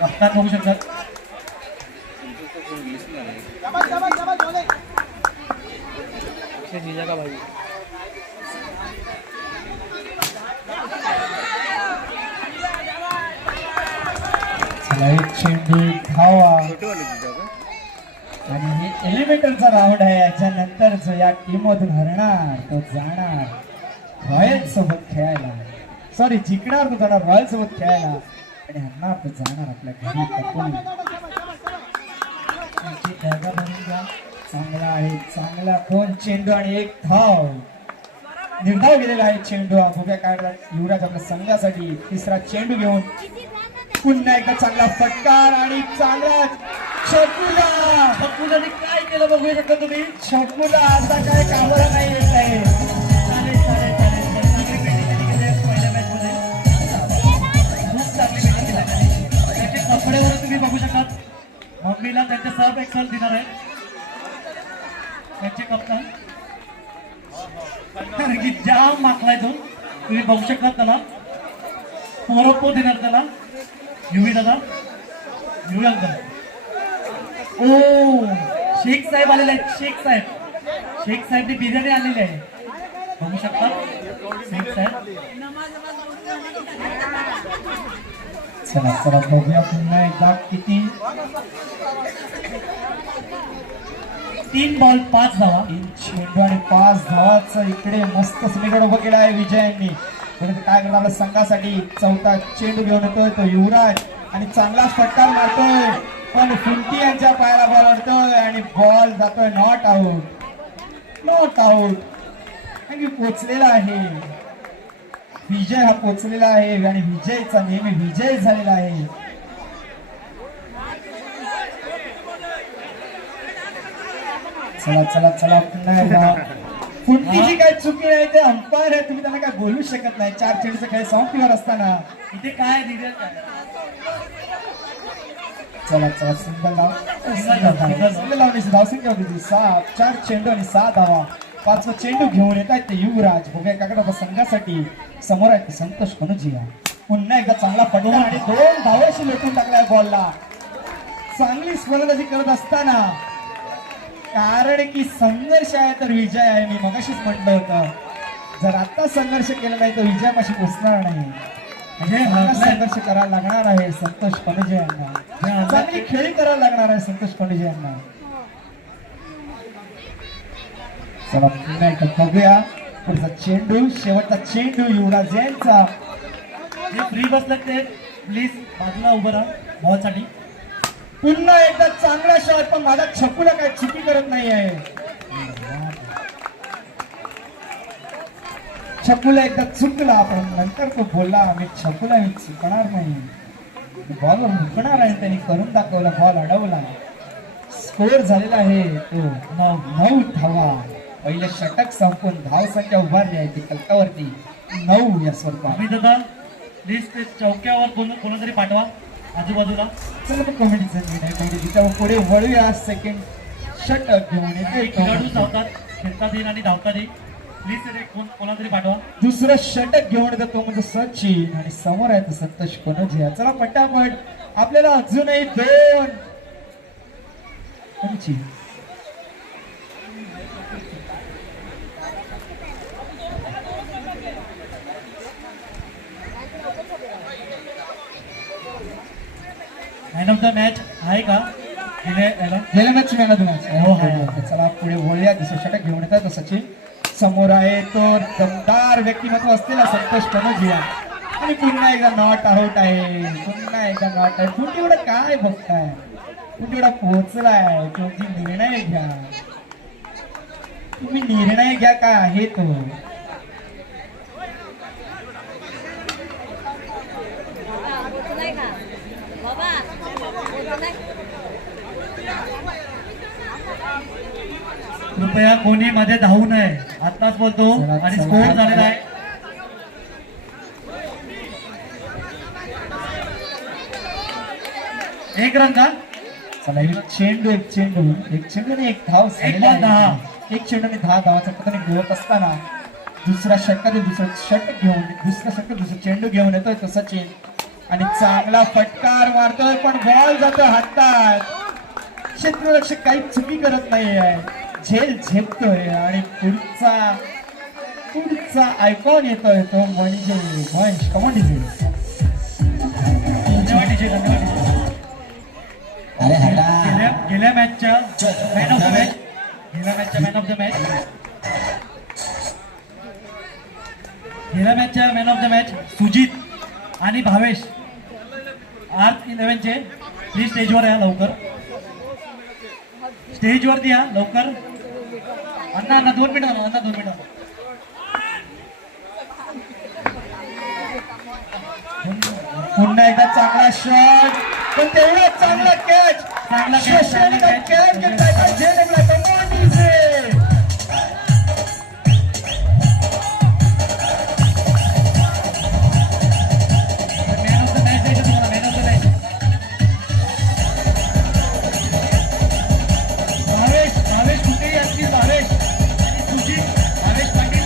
कप्तान बघू शकतात. एक चेंडू धावा आणि हे एलिव्हेटरचा राऊंड आहे. याच्यानंतर जो या टीम मधून हरणार तो जाणार रॉयल सोबत खेळायला, सॉरी जिंकणार तो जाणार रॉयल सोबत खेळायला आणि हरणार तो जाणार आपल्या घरी पटकून. जागा भरून घ्या. चांगला आहे, चांगला 2 चेंडू आणि 1 धाव. निर्धाव गेलेला आहे चेंडू. बघूया काय युवराज आपल्या संघासाठी तिसरा चेंडू घेऊन पुन्हा एकदा चांगला फटकार आणि चांगला छकुला. छकुलाने काय केलं बघू शकता तुम्ही. छकुला आता काय कामाला नाही येत आहे. चालेल चालेल चालेल. चांगली बॅटिंग त्यांनी केली आहे पहिल्या मॅच मध्ये. खूप चांगली बॅटिंग केली आहे. त्याचे कपडेवर तुम्ही बघू शकतात. मम्मीला त्यांचे सर्व एक्सल देणार आहे त्यांचे कप्तान. कारण की जाम माखलाय तो. तुम्ही बघू शकता त्याला पोरोपो देणार त्याला. युवी दादा युवी अंकल. ओ शेख साहेब आलेले आहेत. शेख साहेबने बिर्याणी आणलेली आहे बघू शकता. शेख साहेब चला चला बघूया पुन्हा एकदा किती. 3 बॉल 5 धावा. 3 चेंडू आणि 5 धावाचं इकडे मस्त समीकरण उभं केलं आहे विजयांनी. परंतु काय करणार आपल्या संघासाठी चौथा चेंडू घेऊन येतोय तो युवराज आणि चांगलाच फटकार मारतोय पण फुंटी यांच्या पायाला बॉल अडतोय आणि बॉल जातोय नॉट आउट. नॉट आउट आणि पोचलेला आहे विजय. हा पोचलेला आहे आणि विजयचा नेहमी विजय झालेला आहे. चला चला चला पुन्हा एकदा. फुंटीची काय चुकी नाही ते अंपायर आहे. तुम्ही त्यांना काय बोलू शकत नाही. 4 चेंडूचा खेळ संपल्यावर असताना. इथे काय दिलं काय. चला चला सिंगल धाव धावसंख्या होती 6. 4 चेंडू आणि 6 धावा. 5वा चेंडू घेऊन येत आहेत ते युवराज. बघूया काकडा संघासाठी समोर आहेत संतोष कनुजिया. पुन्हा एकदा चांगला फटकार आणि 2 धावेशी लोटून टाकलाय बॉलला. चांगली फलंदाजी करत असताना कारण की संघर्ष आहे तर विजय आहे. मी मगाशीच म्हटलं होतं जर आता संघर्ष केला नाही तर विजयापाशी पोचणार नाही. म्हणजे संघर्ष करायला लागणार आहे संतोष कनुजे यांना. चांगली खेळी करायला लागणार आहे संतोष कनुजे यांना. चला पुन्हा एकदा बघूया पुढचा चेंडू. शेवटचा चेंडू युवराज यांचा. जे फ्री बसले ते प्लीज बाजूला उभं राहा बॉलसाठी. पुन्हा एकदा चांगला शॉट पण माझा छकुला काय चुकी करत नाही आहे. छकुला एकदा चुकला पण नंतर तो बोलला मी छकुला मी चुकणार नाही. बॉलवर हुकणार आहे त्यांनी करून दाखवला. बॉल अडवला. स्कोर झालेला आहे तो 9 धावा. पहिले षटक संपून धाव संख्या उभारली आहे ती कल्कावरती 9 या स्वरूपात. आम्ही दादा प्लीज ते चौक्यावर कोणातरी पाठवा आजूबाजूला. चला तर कॉमेडीचं नाही तिच्या पुढे वळूया. सेकंड षटक घेऊन खेळाडू येतो. धावतात खेळतात येईल आणि धावतात येईल. प्लीज कोणातरी पाठवा. दुसरं षटक घेऊन येतो तो म्हणजे सचिन आणि समोर आहे तो संतोष कनोजिया. चला पटापट आपल्याला अजूनही 2 मॅन ऑफ द मॅच आहे का गेल्या match man of the match. हो. चला पुढे वळूया. दुसरं षटक घेऊन येतात तो सचिन. समोर आहे तो दमदार व्यक्तिमत्व असलेला संतोष कनोजिया आणि पुन्हा एकदा नॉट आउट आहे. पुन्हा एकदा नॉट आहे. कुठे एवढं काय बघताय. कुठे एवढा पोहोचलाय. तुम्ही निर्णय घ्या. तुम्ही निर्णय घ्या काय आहे तो. कृपया कोणी मध्ये धावू नये. आताच बोलतो आणि स्कोर झालेला आहे. एक रन का. चला एक चेंडू आणि 1 धाव. एक बॉल 10. 1 चेंडू आणि 10 धावाचा पतन घेत असताना दुसऱ्या षटकातील दुसरं षटक घेऊन दुसरं चेंडू घेऊन येतोय तो सचिन आणि चांगला फटकार मारतोय पण बॉल जातो हातात. क्षेत्ररक्षक काही चुकी करत नाहीये, झेल झेपतोय आणि पुढचा आयकॉन येतोय तो म्हणजे वंश. Come on DJ. धन्यवाद डीजे, धन्यवाद डीजे. अरे हटा. गेल्या मॅचच्या मॅन ऑफ द मॅच, गेल्या मॅचच्या मॅन ऑफ द मॅच, गेल्या मॅचच्या man of the match Sujit आणि भावेश R11चे. प्लीज स्टेजवर या लवकर, स्टेजवरती या लवकर. अण्णा अण्णा 2 मिनिटं, अण्णा 2 मिनिटं. पुन्हा एकदा चांगला शॉट, पण तेवढा चांगला कॅच. चांगला catch, चांगला catch. घेतलाय पण झेल घेतलाय. Come on DJ. Man of the match द्यायचं तुम्हाला, man of the match. Bhavesh कुठेही असतील, भावेश आणि सुजित, भावेश पाटील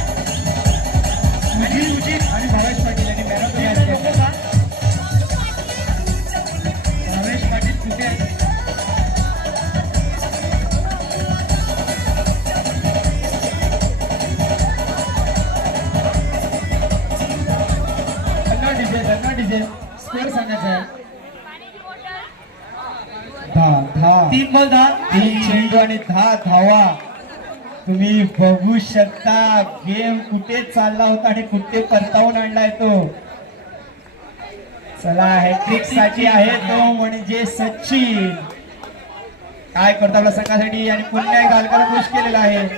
आणि सुजित आणि भावेश पाटील यांनी मॅन ऑफ द मॅच नको घेतला. का? भावेश पाटील कुठे आहेत? धन्यवाद डीजे. स्कोअर सांगायचा आहे. 10 3 बॉल 10. 3 चेंडू आणि 10 धावा. तुम्ही बघू शकता गेम कुठे चालला होता आणि कुठे परतावून आणलाय तो. चला हॅट्रिक साठी आहे तो म्हणजे सचिन. काय करतो आपल्या संघासाठी आणि पुन्हा एक हलका पुश केलेला आहे.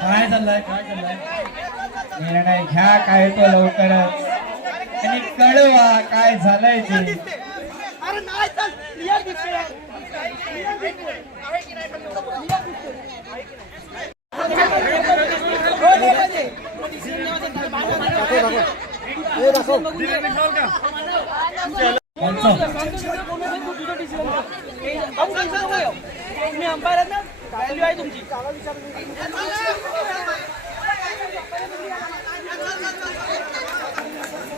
काय चाललंय, काय चाललंय? निर्णय घ्या काय तो लवकरच आणि कळवा काय झालंय ते. तुम्ही अंपायर ना व्हॅल्यू आहे तुमची.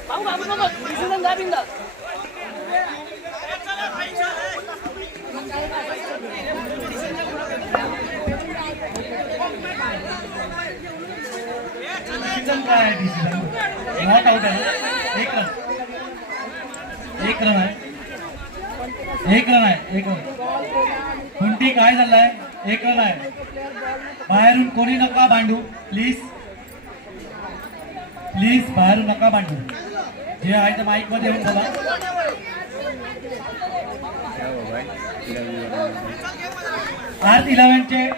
भाऊ बाबू नको डिसिजन घ्या बिंदा. डिसिजन काय आहे? डिसिजन नॉट आउट आहे. एक रन, एक रन आहे, एक रन आहे, एक रन. कुंटी काय झालंय? एक रन आहे. बाहेरून कोणी नका भांडू प्लीज, प्लीज बाहेरून नका भांडू. जे आहे ते माईक मध्ये येऊन बोला. R11चे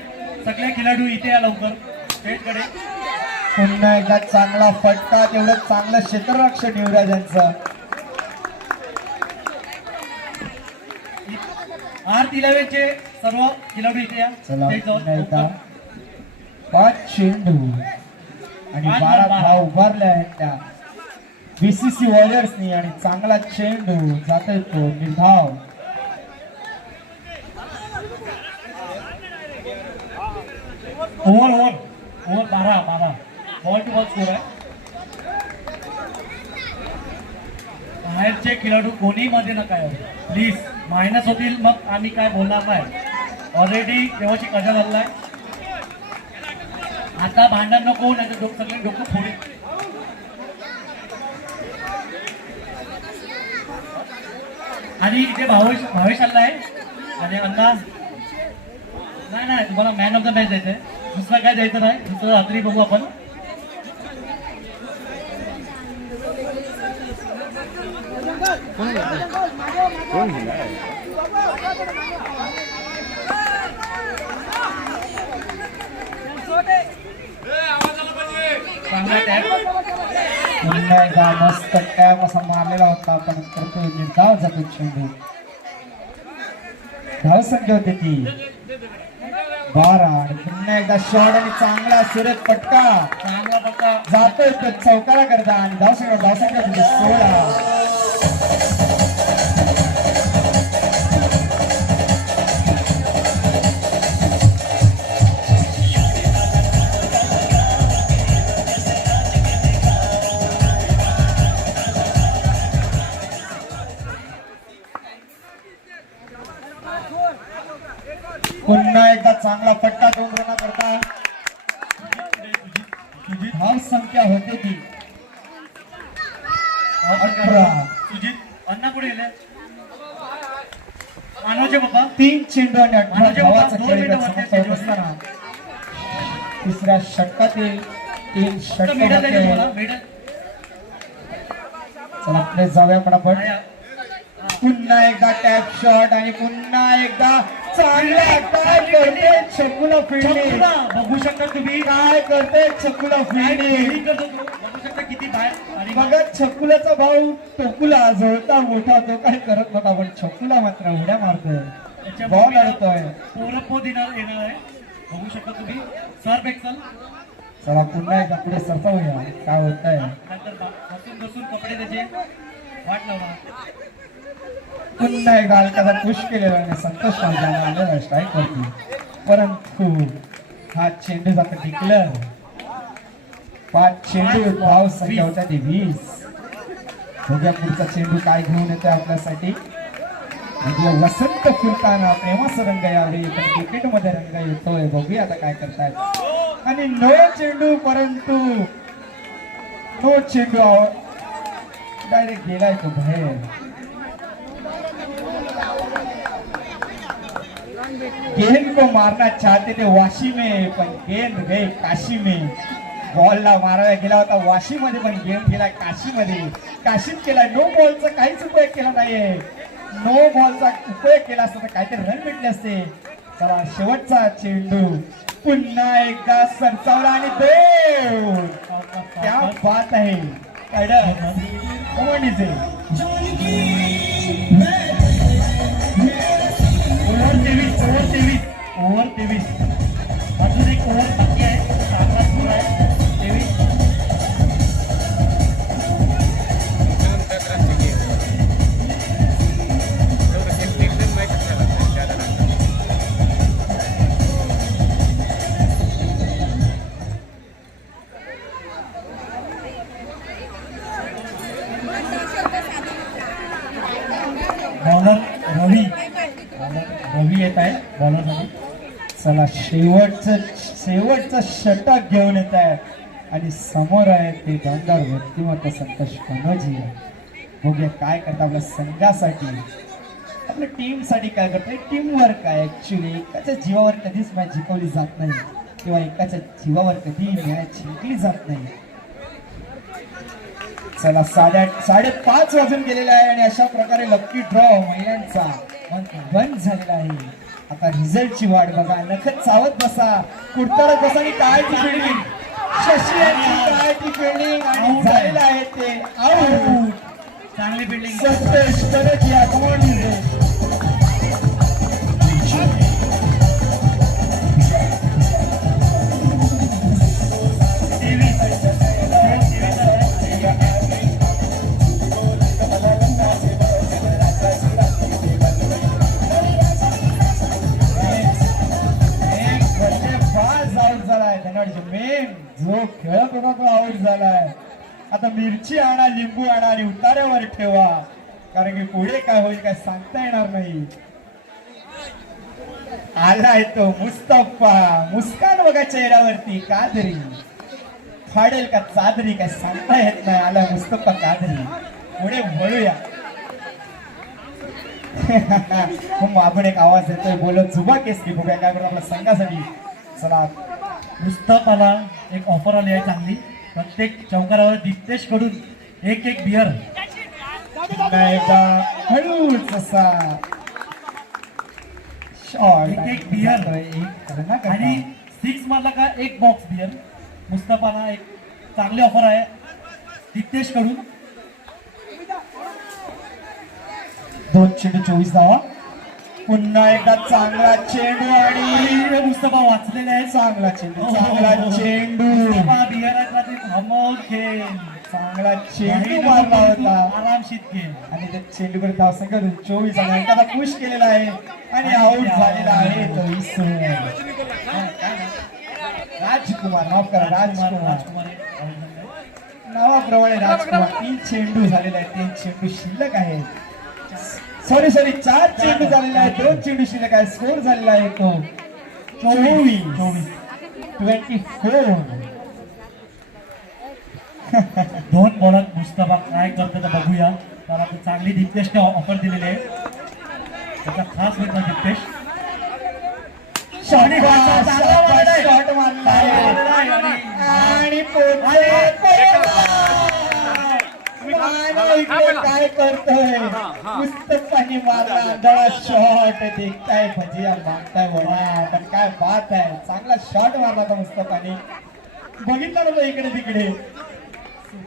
सगळे खेळाडू इथे या लवकर स्टेजकडे. पुन्हा एकदा चांगला फटका, तेवढं चांगलं क्षेत्ररक्षण युवराज यांचं. R11चे सर्व खेळाडू इथे या चला स्टेजवर पुन्हा एकदा लवकर. 5 चेंडू आणि 12 धाव उभारल्या आहेत त्या बीसीसी वॉरियर्सनी आणि चांगला चेंडू जातोय तो निर्धाव. Over 12 ball to ball score आहे. बाहेरचे खेळाडू कोणी मध्ये नका येऊ प्लीज, मायनस होतील मग आम्ही काय बोलणार नाही. ऑलरेडी तेव्हाची कजा झालाय. आता भांडण नको, नाही तर सगळे डोकं फोडे. आणि इथे भावेश आलाय आणि अण्णा नाही तुम्हाला मॅन ऑफ द मॅच द्यायचंय, दुसरा काय द्यायचं नाही. दुसरं रात्री बघू आपण. चांगला टॅप. पुन्हा एकदा मस्त टॅप असा मारलेला होता पण करतो निर्धाव जातो चेंडू. धाव संख्या होती ती 12 आणि पुन्हा एकदा शॉट आणि चांगला सुरेख फटका चांगला पक्का जातोय तो चौकारा करता आणि धाव संख्या होती 16. चांगला फटका 2 रना करता धाव संख्या होते ती 18. सुजित अण्णा कुठे गेले मानवचे पप्पा 3 चेंडू आणि 18 मानवचे धावाचा बाबा, 2 खेळ मिनिटं समाप्त वरती होत असताना तिसऱ्या षटकातील 3 षटक मेडल होते. आहे तुम्हाला मेडल चला पुढे जाऊया पटापट. पुन्हा एकदा टॅप शॉट आणि पुन्हा एकदा चांगला काय करते छकुला फिल्डिंग. बघू शकता तुम्ही काय करते छकुला काय फिल्डिंग. fielding करतो तो. बघू शकता किती बाहेर आणि बघा छकुलाचा भाऊ टोकुला जोडता मोठा तो काय करत नव्हता पण छकुला मात्र उड्या मारतोय बॉल अडतोय. पोरपो येणार आहे बघू शकता तुम्ही सर्फ एक्सल चला पुन्हा एकदा पुढे सरसावूया काय होत आहे. नंतर बसून बसून कपडे त्याचे वाट लावणार पुन्हा एकदा हलकाचा पुश केलेला आणि संतोष पालजाना आलेला स्ट्राईक वरती परंतु हा चेंडू जाता टिकलं. 5 चेंडू धाव संख्या होत्या 20. बघूया पुढचा चेंडू काय घेऊन येतोय आपल्यासाठी. म्हणजे वसंत फुलताना प्रेमाचा रंग यावेळी क्रिकेट मध्ये रंग येतोय. बघूया आता काय करतायत आणि नो चेंडू परंतु नो चेंडू डायरेक्ट गेलाय तो बाहेर. गेंद को मारना चाहते थे वाशी में पण गेंद गई काशी में. बॉलला मारायला गेला होता वाशी मध्ये पण गेंद गेला काशी मध्ये. काशीत केला. नो बॉलचा काहीच उपयोग केला नाहीये. नो बॉलचा उपयोग केला असता तर काहीतरी रन भेटले असते. चला शेवटचा चेंडू पुन्हा एकदा सरसावला आणि देव क्या बात आहे. कमांडीचे ओव्हर 23 अजून एक ओव्हर बाकी आहे. चांगला स्कोर आहे 23. बॉलर रवी येत आहे बॉलरसाठी. चला शेवटचं षटक घेऊन येत आहे आणि समोर आहे ते दमदार व्यक्तिमत्व संतोष कनोजी. बघूया काय करता आपल्या संघासाठी आपल्या टीम साठी काय करतोय. टीम वर्क आहे ऍक्च्युली. एकाच्या जीवावर कधीच मॅच जिंकवली जात नाही किंवा एकाच्या जीवावर कधी मॅच जिंकली जात नाही. चला 5:30 वाजून गेलेला आहे आणि अशा प्रकारे लकी ड्रॉ महिलांचा बंद झालेला आहे. आता रिझल्टची वाट बघा. नखत चावत बसा कुडतडत बसा आणि काय ती फिल्डिंग शशी यांची काय ती फिल्डिंग आणि झालेलं आहे ते आऊट. चांगली fielding Santosh Kanojia commando. Main जो खेळत होता तो आउट झालाय. आता मिरची आणा लिंबू आणा आणि उतार्यावर ठेवा कारण की पुढे काय होईल काय सांगता येणार नाही. आलाय तो मुस्तफा. मुस्कान बघा चेहऱ्यावरती. कादरी फाडेल का चादरी काय सांगता येत नाही. आला मुस्तफा कादरी. पुढे वळूया. आपण एक आवाज येतोय बोलत जुबा केसरी. बघूया काय करतो आपल्या संघासाठी. चला मुस्तफाला एक ऑफर आली आहे चांगली. प्रत्येक चौकारावर दिप्तेश कडून एक बियर. हळूच असा शॉट एक बियर आणि 6 मधला का एक बॉक्स बियर. मुस्तफाला एक चांगली ऑफर आहे दिप्तेश कडून. 2 चेंडू 24 धावा. पुन्हा एकदा चांगला चेंडू आणि मुस्तफा वाचलेले आहे. चांगला चेंडू चांगला चेंडू बिहारातला हमोल खेळ चांगला चेंडू मारला होता आरामशीत खेळ आणि त्या चेंडूकडे धाव संख्या 24 आणि एखादा पुश केलेला आहे आणि आउट झालेला आहे तो राजकुमार. माफ करा राजकुमार नावाप्रमाणे राजकुमार. 3 चेंडू झालेला आहे. 3 चेंडू शिल्लक आहे. सॉरी 4 चेंडू झालेला आहे. 2 चेंडू शिल्लक आहे. स्कोर झालेला आहे तो 24 24 24 दोन बॉलात मुस्तफा काय करतो ते बघूया. त्याला आता चांगली दिपेशने ऑफर दिलेली आहे. त्याचा खास मित्र दिपेश. शॉट आणि शॉट मारलाय आणि काय करतोय मुस्तफाने मारला आंधळा शॉट. देखताय भजिया मागताय बोला पण काय बात आहे. चांगला शॉट मारला होता मुस्तफाने. बघितलं नव्हतं इकडे तिकडे.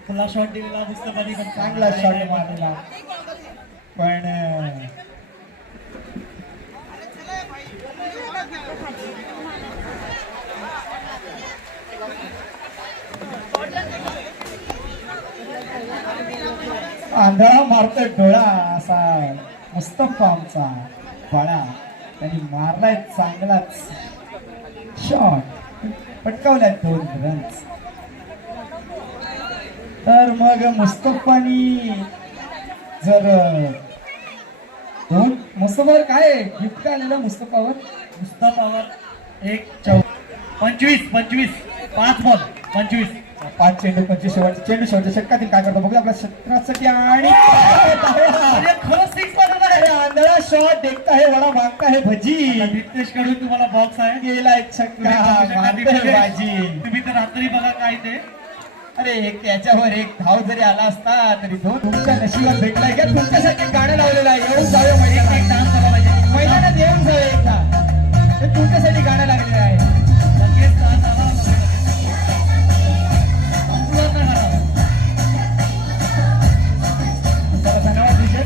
खुला शॉट दिलेला मुस्तफाने पण चांगला शॉट मारला पण आंधळा मारतोय डोळा असा मुस्तफा आमचा बाळा. त्यांनी मारलाय चांगलाच शॉट. पटकावलाय 2 रन्स. तर मग मुस्तफानी जर मुस्तफावर काय गिफ्ट आलेलं मुस्तफावर एक 25 5 बॉल 25 5 चेंडू 25 शेवटचे चेंडू शेवटच्या षटकातील काय करतो बघूया आपल्या क्षेत्रासाठी. आणि खरंच 6 बॉल अरे आंधळा शॉट देखता है बडा मागता है भजी. दिपेश कडून तुम्हाला बॉक्स आहे. गेलाय छक्का मारतोय बाजी. तुम्ही तर रात्री बघा काय ते. अरे एक याच्यावर एक धाव जरी आला असता तरी 2 तुमच्या नशिबात भेटलाय का. तुमच्यासाठी गाणं लावलेलं आहे. येऊन जाऊया मैदानात. एक डान्स झाला पाहिजे. मैदानात येऊन जाऊया एकदा. हे तुमच्यासाठी गाणं लागलेलं आहे. लगेच डान्स आला संपूर्ण नाही झाला. चला धन्यवाद विजय.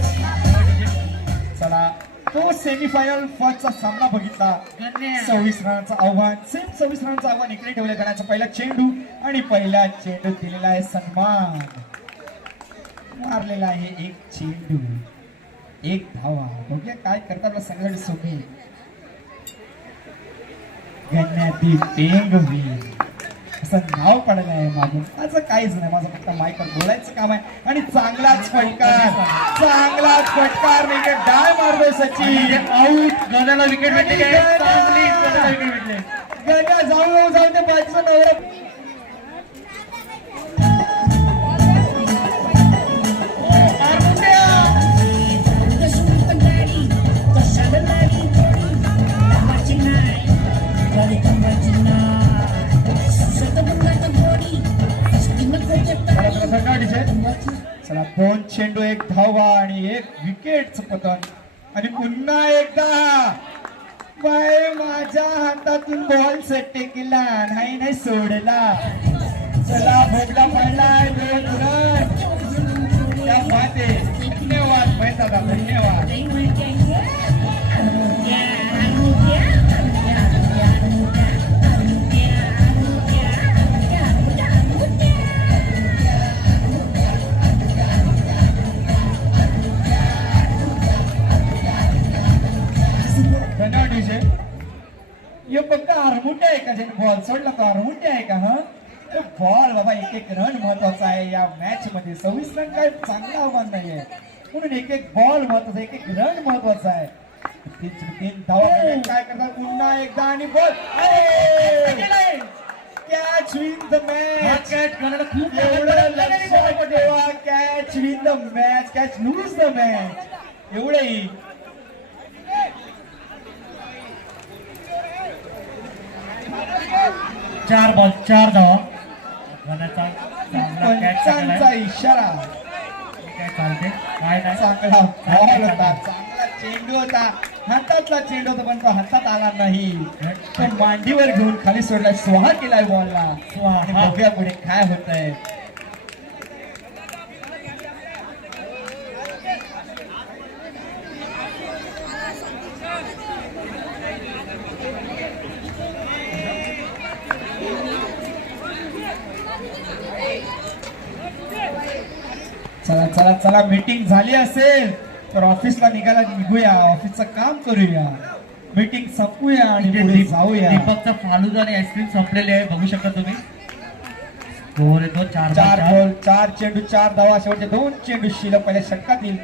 चला तो सेमीफायनल फर्स्टचा सामना बघितला. 26 रनांचं आव्हान. 26 रनांचं आव्हान इकडे ठेवलं. गणाचा पहिला चेंडू आणि पहिला चेंडू दिलेला आहे सन्मान. मारलेला आहे एक चेंडू 1 धावा. बघूया काय करतात आपल्या संघासाठी सोबी. गण्याती टेंगवी असं नाव पडलं आहे मागून. माझं काहीच नाही. माझं फक्त माईकवर बोलायचं काम आहे. आणि चांगलाच फटकार नाही डाय मारतोय सचिन. आऊट. गण्याला विकेट भेटली आहे. चांगली गण्याला विकेट भेटली. गण्या जाऊ ते बाजूचा नवरा. चला 2 चेंडू 1 धावा आणि 1 विकेटचं पतन. आणि पुन्हा एकदा बाय माझ्या हातातून बॉल सट्टे केला नाही सोडला. चला भोगला पडलाय 2 रन. त्या माते धन्यवाद भाई दादा धन्यवाद. धन्यवाद विजय. यो फक्त आरमुटे आहे का ज्याने बॉल सोडला तो आरमुटे आहे का. हा बॉल बाबा 1 रन महत्वाचा आहे या मॅच मध्ये. 26 रन काय चांगलं आव्हान नाहीये म्हणून 1 बॉल महत्वाचा 1 रन महत्वाचा आहे. 3 धावा काय करतात पुन्हा एकदा आणि ball catch win the match. खूप एवढं लक्षात ठेवा. Catch win the match catch lose the match एवढंही. चार बॉल 4 धावा. गण्याचा चांगला कॅच पंचांचा इशारा. काय चालते काय नाही. चांगला बॉल होता. चांगला चेंडू होता. हातातला चेंडू होता पण तो हातात आला नाही. तो मांडीवर घेऊन खाली सोडला. स्वाहा केलाय बॉलला. बघूया पुढे काय होत आहे. चला चला चला मीटिंग झाली असेल तर ऑफिसला निघूया. ऑफिसचं काम करूया. मीटिंग संपूया आणि पुढे जाऊया. दीपकचा फालुदा आणि आईस्क्रीम संपलेले आहे बघू शकता तुम्ही. स्कोर येतो 4 बॉल 4 चेंडू 4 धावा. शेवटचे 2 चेंडू शिल्लक पहिल्या षटकातील.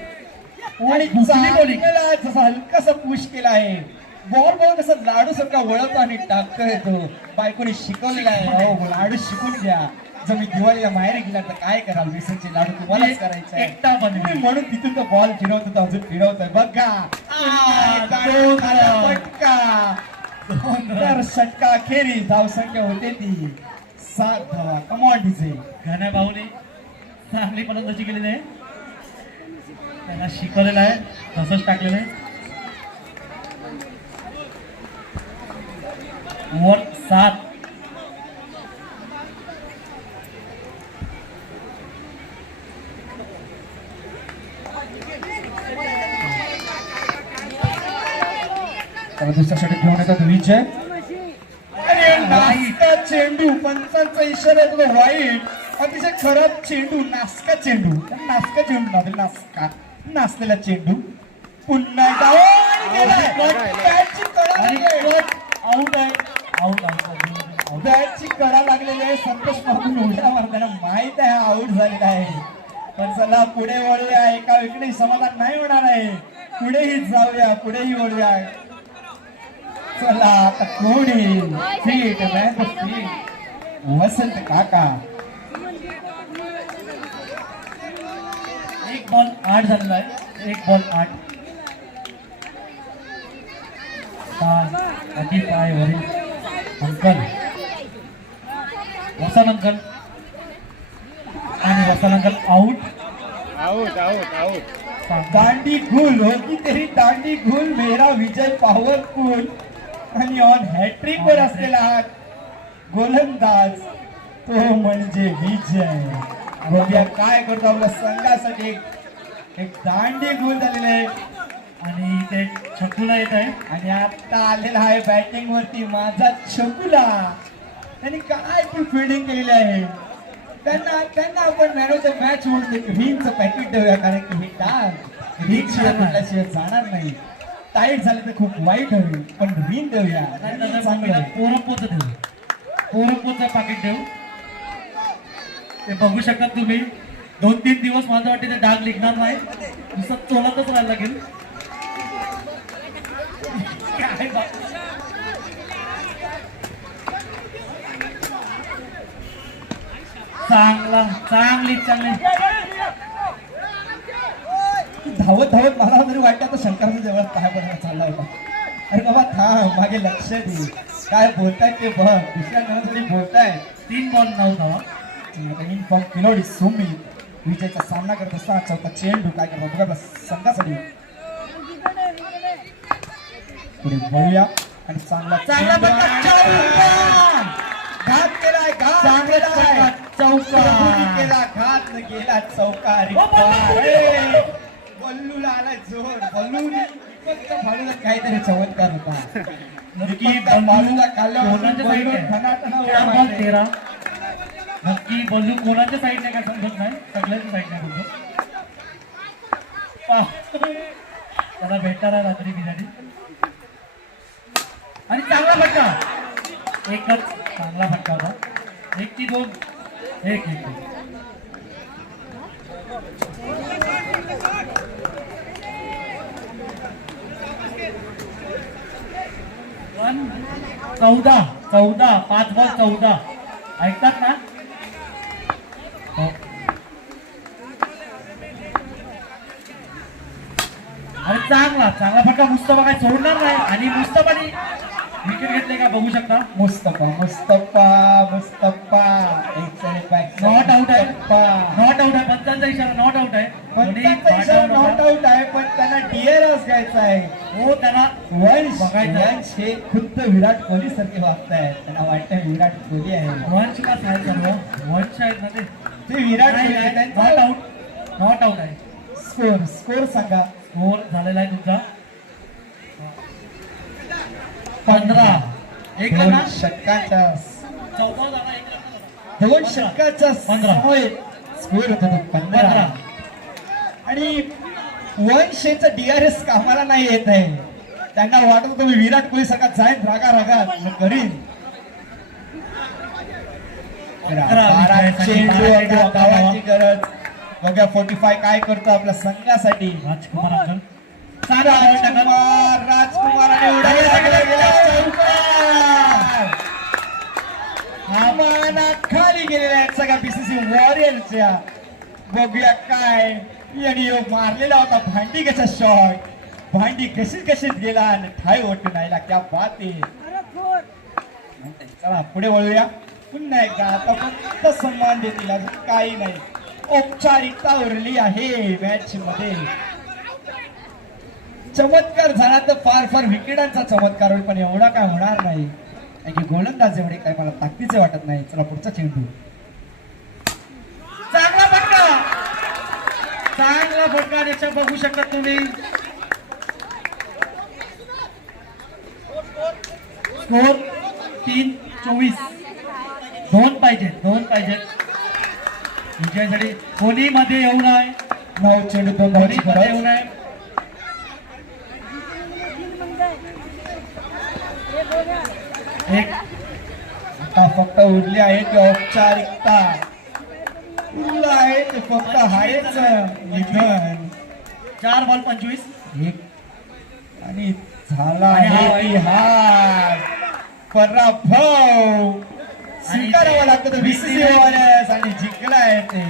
आणि दुसरी बॉलिंग चांगला जसा हलकासा पुश केला आहे बॉल बॉल कसं लाडू सारखा वळवतो आणि टाकतोय तो. बायकोने शिकवलेला आहे. हो लाडू शिकून घ्या. जर मी दिवाळीला माहेर गेला तर काय कराल, बेसनचे लाडू तुम्हालाच करायचं आहे. एकटा बनवी. म्हणून तिथून तो बॉल फिरवतो तो अजून फिरवतोय बघा. दोन रन. पटका तर षटका अखेरीस धावसंख्या होते ती 7 धावा. Come on DJ. घाण्या भाऊने चांगली फलंदाजी केलेली आहे, त्यांना शिकवलेलं आहे तसंच टाकलेलं आहे. ओव्हर 7. तर दुसऱ्या षटक घेऊन येतात विजय. अरे नासका चेंडू, पंचांचा इशारा आहे तो वाईट. अतिशय खराब चेंडू, नासका चेंडू. नासका चेंडू नव्हे, नासका नासलेला चेंडू. पुन्हा डाव आणि गेलाय. बॅटची कडा आणि लागली. आउट आहे. आउट. बॅटची कडा लागलेली आहे. संतोष मागून उड्या मारताना माहित आहे आउट झालेला आहे. पण चला पुढे वळूया. एका विकेट समाधान नाही होणार आहे. पुढेही जाऊया, पुढेही वळूया. चला आता कोणी फीट मॅन द फीट वसंत काका. एक बॉल 8 झालेला आहे. एक बॉल 8. अति पायवरील अंकल, वसन अंकल आणि वसन अंकल आउट. दांडी गुल होती तरी दांडी गुल मेरा विजय पॉवरफुल. आणि ऑन हॅट्रिक वर असलेला हा गोलंदाज तो म्हणजे विजय. बघूया काय करतो आपल्या संघासाठी. एक दांडी गुल झालेले आहे आणि ते छकुला येत आहे. आणि आता आलेला आहे बॅटिंग वरती माझा छकुला. त्यांनी काय ती फिल्डिंग केलेली आहे. त्यांना आपण मॅन ऑफ द मॅच म्हणून एक रिंगचं पॅकेट देऊया, कारण की हे डाग रिंग शिवाय जाणार नाही. टाईट झाले तर खूप वाईट होईल, पण रिंग देऊया. चांगलं आहे. पोरपोचं देऊ, पोरपोचं पाकिट देऊ. ते बघू शकता तुम्ही. 2-3 दिवस माझं वाटते ते डाग निघणार नाही, नुसतं चोलतच राहायला लागेल. काय चांगली धावत धावत मला तरी वाटतं आता शंकराच्या जवळ काय बनवायला चालला होता. अरे बाबा थांब, मागे लक्ष दे. काय बोलताय ते बघ. दुसऱ्या नावासाठी बोलताय. 3 बॉल 9 धावा. इन फॉर्म किलोडी सुमित विजयचा सामना करत असताना चौथा चेंडू काय करतात बघा संघासाठी. पुढे वळूया आणि चांगला घात केलाय. घात गेला चौकार. बल्लूला आला जोर. बल्लूने बालूला काहीतरी चमत्कार होता. नक्की बालूला खाल्ल्यावर कोणाच्या साईडने? ठणाठणा बॉल 13. नक्की बल्लू कोणाच्या साईडने काय समजत नाही, सगळ्याच्या साईडने बोलतो. त्याला भेटणार आहे रात्री बिजाडी. आणि चांगला फटका. एकच चांगला फटका होता. 1 की 2. 1 14 5 बॉल 14. ऐकतात ना? हो. अरे चांगला फटका. मुस्तफा काय सोडणार नाही. आणि मुस्तफाने विकेट घेतले का बघू शकता. मुस्तफा नॉट आउट आहे. पंचांचा इशारा नॉट आउट आहे. नॉट आउट आहे, पण त्यांना डीआरएस घ्यायचा आहे. हो, त्यांना वंश बघायचं आहे. वंश हे खुद्द विराट कोहली सारखे वागतायत. त्यांना वाटतं विराट कोहली आहे. वंश का साहेब सर्व वंश आहेत ना ते विराट नाही, कोहली नाही, त्यांचा नॉट आउट आहे. स्कोर सांगा. स्कोर झालेला आहे तुमचा 15. एक रन. दोन षटकांचा 14 झाला. 1 रन. 2 षटकाचा 15. स्कोर होता तो 15. आणि वंशेचा डीआरएस कामाला नाही येत आहे. त्यांना वाटत होतं मी विराट कोहली सारखा जाईन रागा करीन. 12 चेंडू धावांची गरज. बघा 45 काय करतो आपल्या संघासाठी. राजकुमार अंकल साधा धाव टाकत राजकुमाराने उडवला चौकार. आम्हाला खाली गेलेल्या आहेत सगळ्या बीसीसी वॉरियर्सच्या. बघूया काय यांनी योग मारलेला होता भांडी शॉट. भांडी कशीच गेला आणि ठाई ओटून आला. क्या बात आहे. चला पुढे वळूया. पुन्हा एकदा आता फक्त सन्मान देतील, अजून काही नाही. औपचारिकता उरली आहे मॅच मध्ये. चमत्कार झाला तर फार विकेटांचा चमत्कार होईल, पण एवढा काय होणार नाही. कारण की गोलंदाज एवढे काय मला ताकदीचे वाटत नाही. चला पुढचा चेंडू. चांगला फटका त्याच्या बघू शकता तुम्ही. स्कोर 3-24. दोन पाहिजे विजयासाठी. कोणी मध्ये येऊ नये, 9 चेंडू 2 धावांची कोणी मध्ये गरज. येऊ नये. एक आता फक्त उरली आहे ती औपचारिकता. उरलं आहे ते फक्त हारेच निधन. 4 बॉल 25. एक आणि झाला आणि आहे हा ती हार. पराभव स्वीकारावा लागतो बीसीसी आणि जिंकला आहे ते.